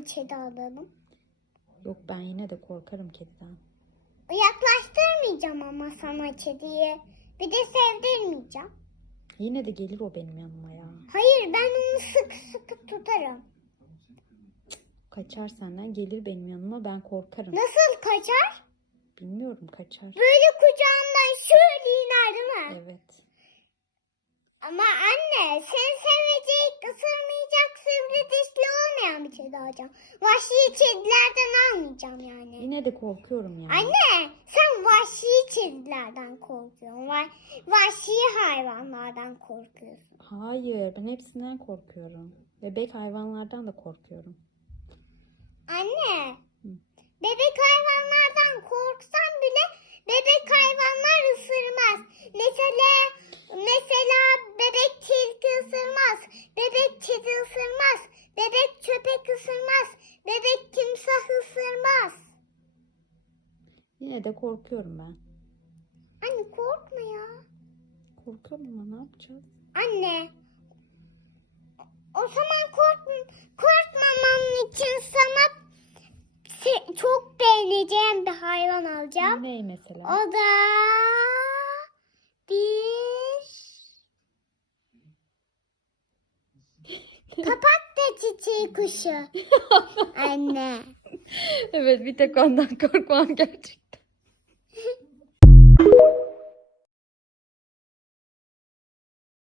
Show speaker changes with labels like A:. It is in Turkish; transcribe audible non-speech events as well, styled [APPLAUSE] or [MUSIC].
A: bir kedi alalım.
B: Yok ben yine de korkarım kediden.
A: Yaklaştırmayacağım ama sana kediyi. Bir de sevdirmeyeceğim.
B: Yine de gelir o benim yanıma ya.
A: Hayır ben onu sıkı sıkı tutarım.
B: Kaçar senden gelir benim yanıma ben korkarım.
A: Nasıl kaçar?
B: Bilmiyorum kaçar.
A: Böyle kucağımdan şöyle iner değil mi?
B: Evet.
A: Ama anne seni sevecek, alacağım. Vahşi kedilerden almayacağım yani.
B: Yine de korkuyorum yani.
A: Anne sen vahşi kedilerden korkuyorsun. Va vahşi hayvanlardan korkuyorsun.
B: Hayır ben hepsinden korkuyorum. Bebek hayvanlardan da korkuyorum.
A: Anne
B: Hı.
A: bebek hayvanlardan korksan bile bebek hayvanlar ısırmaz. Mesela mesela bebek tilki ısırmaz. Bebek kedi ısırmaz. Bebek ısırmaz. Bebek timsah ısırmaz.
B: Yine de korkuyorum ben.
A: Anne korkma ya.
B: Korkuyorum ama ne yapacağız?
A: Anne. O zaman kork korkmamam için sana çok beğeneceğim bir hayvan alacağım.
B: Ne mesela?
A: O da bir [LAUGHS] papatya kuşu. [LAUGHS] Anne.
B: evet bir tek ondan korkmam gerçekten. [LAUGHS]